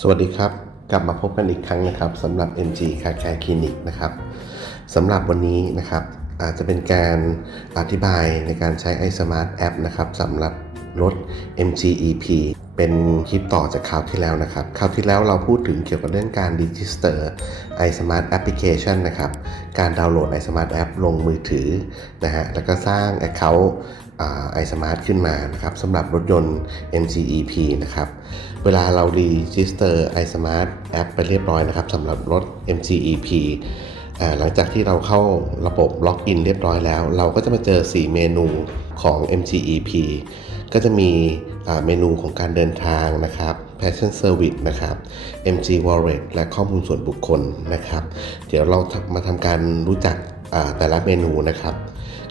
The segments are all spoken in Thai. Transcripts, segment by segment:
สวัสดีครับ กลับมาพบกันอีกครั้งนะครับสำหรับ MG Car Care Clinic นะครับสำหรับวันนี้นะครับอาจจะเป็นการอธิบายในการใช้ iSmart App นะครับสำหรับรถ MG EP เป็นคลิปต่อจากคราวที่แล้วนะครับ คราวที่แล้วเราพูดถึงเกี่ยวกับเรื่องการ Register iSmart Application นะครับ การดาวน์โหลด iSmart App ลงมือถือนะฮะ แล้วก็สร้าง Account ไอสมาร์ทขึ้นมานะครับสำหรับรถยนต์ MCEP นะครับ เวลาเรา register iSmart App ไปเรียบร้อยนะครับสำหรับรถ MCEP หลังจากที่เราเข้าระบบล็อกอินเรียบร้อยแล้ว เราก็จะมาเจอ 4 เมนูของ MCEP ก็จะมีเมนูของการเดินทางนะครับ Passion Service นะครับ MG Wallet และข้อมูลส่วนบุคคลนะครับ เดี๋ยวเรามาทำการรู้จักแต่ละเมนูนะครับ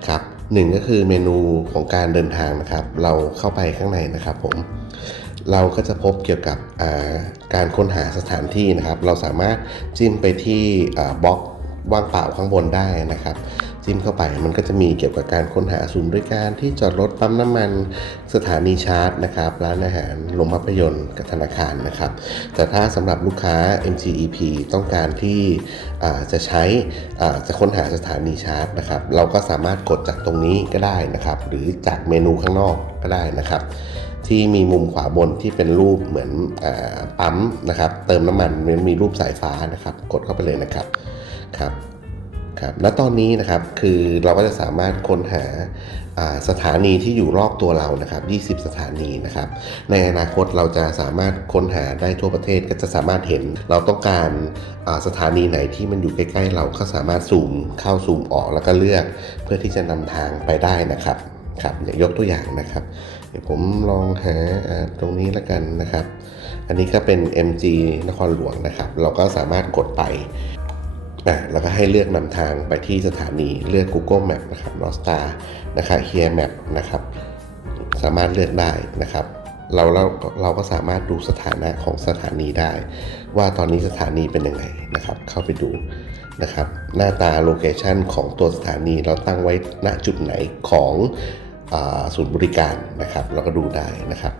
ครับ หนึ่งก็คือเมนูของการเดินทางนะครับ เราเข้าไปข้างในนะครับผมเราก็จะพบเกี่ยวกับาการค้นหาสถานที่นะครับ เราสามารถจิ้มไปที่บล็อกว่างเปล่าข้างบนได้นะครับ จิ้มเข้าไป มันก็จะมีเกี่ยวกับการค้นหาศูนย์บริการที่จอดรถปั๊มน้ำมันสถานีชาร์จนะครับร้านอาหารโรงภาพยนตร์กับธนาคารนะครับ แต่ถ้าสำหรับลูกค้า MGEP ต้องการที่จะใช้จะค้นหาสถานีชาร์จนะครับ เราก็สามารถกดจากตรงนี้ก็ได้นะครับ หรือจากเมนูข้างนอกก็ได้นะครับที่มีมุมขวาบนที่เป็นรูปเหมือนอปั๊มนะครับ เติมน้ำมันมันมีรูปสายฟ้านะครับ กดเข้าไปเลยนะครับครับ ครับและตอนนี้นะครับคือเราก็จะสามารถค้นหาสถานีที่อยู่รอบตัวเรานะครับ 20 สถานีนะครับ ในอนาคตเราจะสามารถค้นหาได้ทั่วประเทศก็จะสามารถเห็น เราต้องการสถานีไหนที่มันอยู่ใกล้ๆ เราก็สามารถซูมเข้าซูมออกแล้วก็เลือก เพื่อที่จะนำทางไปได้นะครับครับเดี๋ยวยกตัวอย่างนะครับ เดี๋ยวผมลองหาอ่าตรงนี้แล้วกันนะครับ อันนี้ก็เป็น MG นครหลวงนะครับ เราก็สามารถกดไป อะแล้วก็ให้เลือกนำทางไปที่สถานีเลือก Google Map นะครับ n o s t a r นะครับ Here Map นะครับ สามารถเลือกได้นะครับเราเราเราก็สามารถดูสถานะของสถานีได้ ว่าตอนนี้สถานีเป็นยังไงนะครับ เข้าไปดูนะครับ หน้าตาโลเคชันของตัวสถานีเราตั้งไว้ณจุดไหนของศูนย์บริการนะครับ เราก็ดูได้นะครับ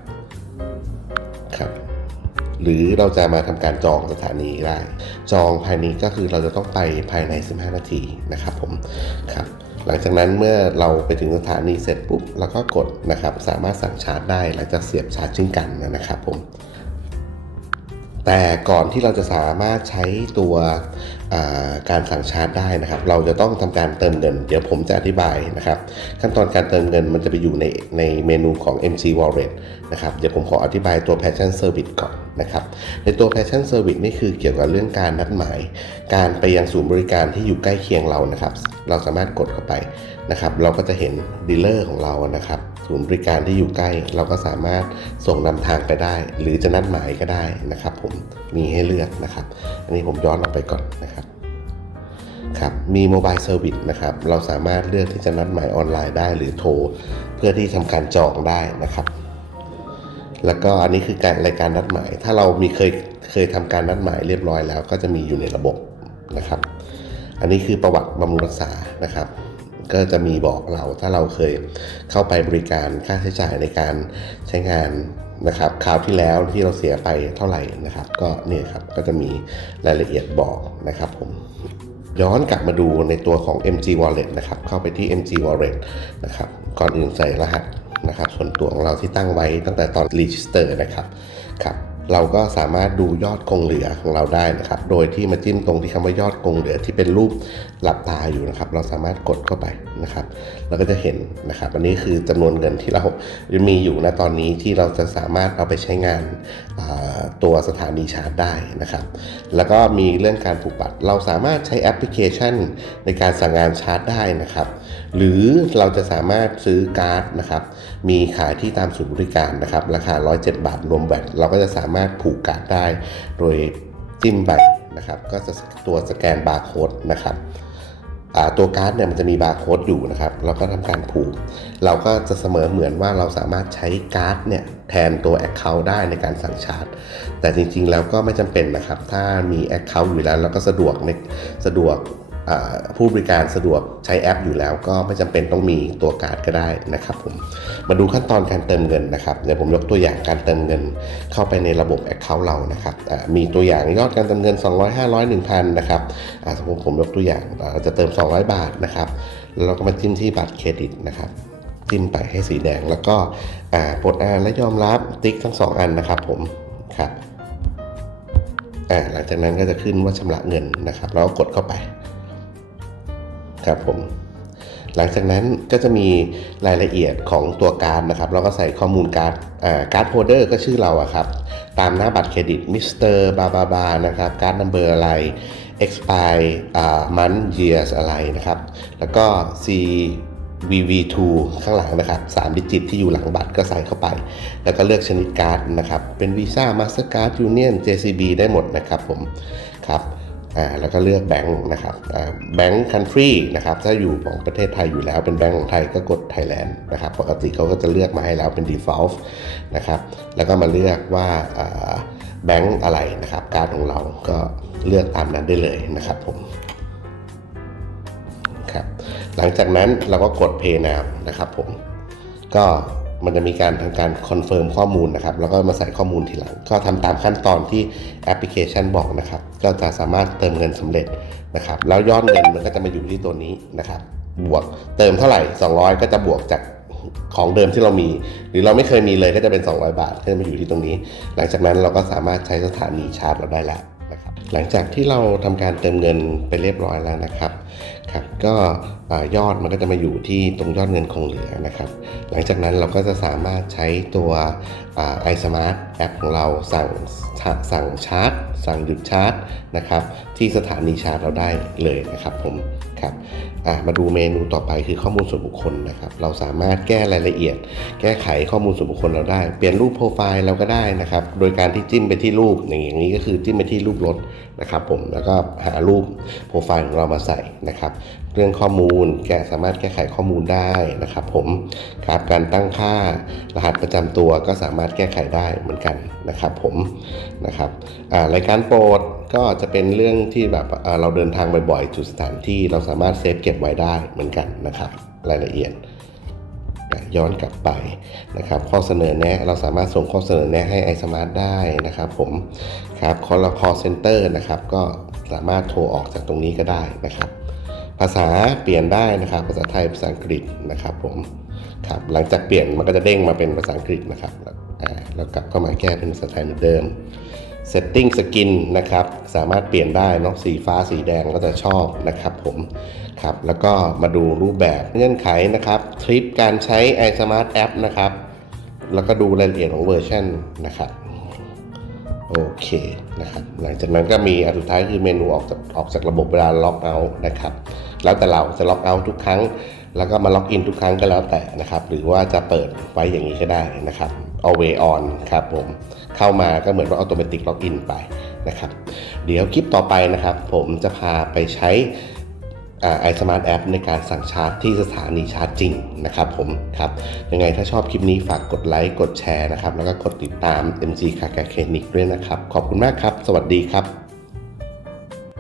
หรือเราจะมาทำการจองสถานีได้ จองภายในก็คือเราจะต้องไปภายใน 15 นาทีนะครับผมครับหลังจากนั้นเมื่อเราไปถึงสถานีเสร็จปุ๊บเราก็กดนะครับ สามารถสั่งชาร์จได้และจะเสียบชาร์จชิ่งกันนะครับผมแต่ก่อนที่เราจะสามารถใช้ตัว การสั่งชาร์จได้นะครับ เราจะต้องทำการเติมเงิน เดี๋ยวผมจะอธิบายนะครับ ขั้นตอนการเติมเงินมันจะไปอยู่ในในเมนูของ MG Wallet นะครับ เดี๋ยวผมขออธิบายตัว Passion Service ก่อนนะครับ ในตัว Passion Service นี่คือเกี่ยวกับเรื่องการนัดหมาย การไปยังศูนย์บริการที่อยู่ใกล้เคียงเรานะครับ เราสามารถกดเข้าไปนะครับ เราก็จะเห็นดีลเลอร์ของเรานะครับศูนย์บริการที่อยู่ใกล้ เราก็สามารถส่งนำทางไปได้ หรือจะนัดหมายก็ได้นะครับ ผมมีให้เลือกนะครับ อันนี้ผมย้อนออกไปก่อนนะครับ ครับมีโมบายเซอร์วิสนะครับเราสามารถเลือกที่จะนัดหมายออนไลน์ได้หรือโทร เพื่อที่ทำการจองได้นะครับ แล้วก็อันนี้คือการรายการนัดหมาย ถ้าเรามีเคยเคยทำการนัดหมายเรียบร้อยแล้ว ก็จะมีอยู่ในระบบนะครับ อันนี้คือประวัติบำรุงรักษานะครับก็จะมีบอกเราถ้าเราเคยเข้าไปบริการค่าใช้จ่ายในการใช้งานนะครับคราวที่แล้วที่เราเสียไปเท่าไหร่นะครับ ก็เนี่ยครับก็จะมีรายละเอียดบอกนะครับผม ย้อนกลับมาดูในตัวของ MG Wallet นะครับ เข้าไปที่ MG Wallet นะครับ ก่อนอื่นใส่รหัสนะครับ ส่วนตัวของเราที่ตั้งไว้ตั้งแต่ตอน Register นะครับ ครับ เราก็สามารถดูยอดคงเหลือของเราได้นะครับ โดยที่มาจิ้มตรงที่คำว่ายอดคงเหลือที่เป็นรูปหลับตาอยู่นะครับ เราสามารถกดเข้าไปนะครับเราก็จะเห็นนะครับ อันนี้คือจำนวนเงินที่เรามีอยู่ณตอนนี้ที่เราจะสามารถเอาไปใช้งานตัวสถานีชาร์จได้นะครับ แล้วก็มีเรื่องการผูกบัตร เราสามารถใช้แอปพลิเคชันในการสั่งงานชาร์จได้นะครับ หรือเราจะสามารถซื้อการ์ดนะครับ มีขายที่ตามศูนย์บริการนะครับ ราคา 107 บาทรวมแบตเราก็จะสามารถผูกการ์ดได้ โดยจิ้มไปนะครับ ก็จะตัวสแกนบาร์โค้ดนะครับตัวการ์ดเนี่ยมันจะมีบาร์โค้ดอยู่นะครับ เราก็ทำการผูก เราก็จะเสมอเหมือนว่าเราสามารถใช้การ์ดเนี่ยแทนตัว Account ได้ในการสั่งชาร์จ แต่จริงๆแล้วก็ไม่จำเป็นนะครับ ถ้ามี Account อยู่แล้วเราก็สะดวกในสะดวก ผู้บริการสะดวกใช้แอปอยู่แล้ว ก็ไม่จำเป็นต้องมีตัวการ์ดก็ได้นะครับผมมาดูขั้นตอนการเติมเงินนะครับเดี๋ยวผมยกตัวอย่างการเติมเงินเข้าไปในระบบ Account เรานะครับมีตัวอย่างยอดการเติมเงิน 200 500 1,000นะครับสมมติผมยกตัวอย่างาจะเติม 200 บาทนะครับแล้วเราก็มาจิ้มที่บัตรเครดิตนะครับจิ้มไปให้สีแดงแล้วก็กดอ่านและยอมรับติ๊กทั้งสองอันนะครับผมครับหลังจากนั้นก็จะขึ้นว่าชำระเงินนะครับ แล้วก็กดเข้าไป ครับผมหลังจากนั้นก็จะมีรายละเอียดของตัวการ์ดนะครับแล้วก็ใส่ข้อมูลการ์ดการ์ดโฮเดอร์ก็ชื่อเราอะครับตามหน้าบัตรเครดิตมิสเตอร์บาบาบานะครับการ์ดนัมเบอร์อะไร expire อ่า month years อะไรนะครับ แล้วก็ C VV2 ข้างหลังนะครับ3ดิจิตที่อยู่หลังบัตรก็ใส่เข้าไป แล้วก็เลือกชนิดการ์ดนะครับ เป็น Visa Mastercard Union JCB ได้หมดนะครับผมครับ แล้วก็เลือกแบงค์นะครับแบงค์คันทรีนะครับถ้าอยู่ของประเทศไทยอยู่แล้วเป็นแบงค์ของไทยก็กด Thailand นะครับปกติเขาก็จะเลือกมาให้แล้วเป็น default นะครับแล้วก็มาเลือกว่าแบงค์อะไรนะครับ การของเราก็เลือกตามนั้นได้เลยนะครับผมครับหลังจากนั้นเราก็กด Pay Now นะครับผมก็ มันจะมีการทำการคอนเฟิร์มข้อมูลนะครับ แล้วก็มาใส่ข้อมูลทีหลัง ก็ทำตามขั้นตอนที่แอปพลิเคชันบอกนะครับ ก็จะสามารถเติมเงินสำเร็จนะครับ แล้วยอดเงินมันก็จะมาอยู่ที่ตัวนี้นะครับ บวกเติมเท่าไหร่ 200 ก็จะบวกจากของเดิมที่เรามี หรือเราไม่เคยมีเลยก็จะเป็น 200 บาทก็จะมาอยู่ที่ตรงนี้ หลังจากนั้นเราก็สามารถใช้สถานีชาร์จเราได้แล้วนะครับ หลังจากที่เราทำการเติมเงินไปเรียบร้อยแล้วนะครับ ครับก็ยอดมันก็จะมาอยู่ที่ตรงยอดเงินคงเหลือนะครับ หลังจากนั้นเราก็จะสามารถใช้ตัวไอสมาร์ทแอปของเราสั่งสั่งชาร์จ สั่งหยุดชาร์จนะครับ ที่สถานีชาร์จเราได้เลยนะครับผมครับมาดูเมนูต่อไปคือข้อมูลส่วนบุคคลนะครับ เราสามารถแก้รายละเอียด แก้ไขข้อมูลส่วนบุคคลเราได้ เปลี่ยนรูปโปรไฟล์เราก็ได้นะครับ โดยการที่จิ้มไปที่รูปอย่างนี้ก็คือจิ้มไปที่รูปรถนะครับ ผมแล้วก็หารูปโปรไฟล์ของเรามาใส่นะครับเรื่องข้อมูลแกสามารถแก้ไขข้อมูลได้นะครับผมครับการตั้งค่ารหัสประจำตัวก็สามารถแก้ไขได้เหมือนกันนะครับผมนะครับรายการโปรดก็จะเป็นเรื่องที่แบบเราเดินทางบ่อยๆ จุดสถานที่เราสามารถเซฟเก็บไว้ได้เหมือนกันนะครับ รายละเอียดย้อนกลับไปนะครับ ข้อเสนอแนะเราสามารถส่งข้อเสนอแนะให้ iSmart ได้นะครับผมครับคอลคอเซ็นเตอร์นะครับ ก็สามารถโทรออกจากตรงนี้ก็ได้นะครับ ภาษาเปลี่ยนได้นะครับ ภาษาไทยภาษาอังกฤษนะครับผมครับหลังจากเปลี่ยนมันก็จะเด้งมาเป็นภาษาอังกฤษนะครับแล้วอ่ากลับเข้ามาแก้เป็นภาษาไทยเหมือนเดิม Setting Skin นะครับสามารถเปลี่ยนได้เนาะสีฟ้าสีแดงก็จะชอบนะครับผมครับแล้วก็มาดูรูปแบบเงื่อนไขนะครับทริปการใช้ iSmart App นะครับแล้วก็ดูรายละเอียดของเวอร์ชันนะครับ โอเคนะครับหลังจากนั้นก็มีอันสุดท้ายคือเมนูออกจากออกจากระบบเวลาล็อกเอาท์นะครับแล้วแต่เราจะล็อกเอาท์ทุกครั้ง แล้วก็มาล็อกอินทุกครั้งก็แล้วแต่นะครับ หรือว่าจะเปิดไว้อย่างนี้ก็ได้นะครับ always on ครับผมเข้ามาก็เหมือนว่าอัตโนมัติล็อกอินไปนะครับ เดี๋ยวคลิปต่อไปนะครับ ผมจะพาไปใช้ ไอสมาร์ทแอปในการสั่งชาร์จที่สถานีชาร์จจริงนะครับผมครับยังไงถ้าชอบคลิปนี้ฝากกดไลค์ กดแชร์นะครับ แล้วก็กดติดตาม MG คา a า Clinic ด้วยนะครับ ขอบคุณมากครับ สวัสดีครับ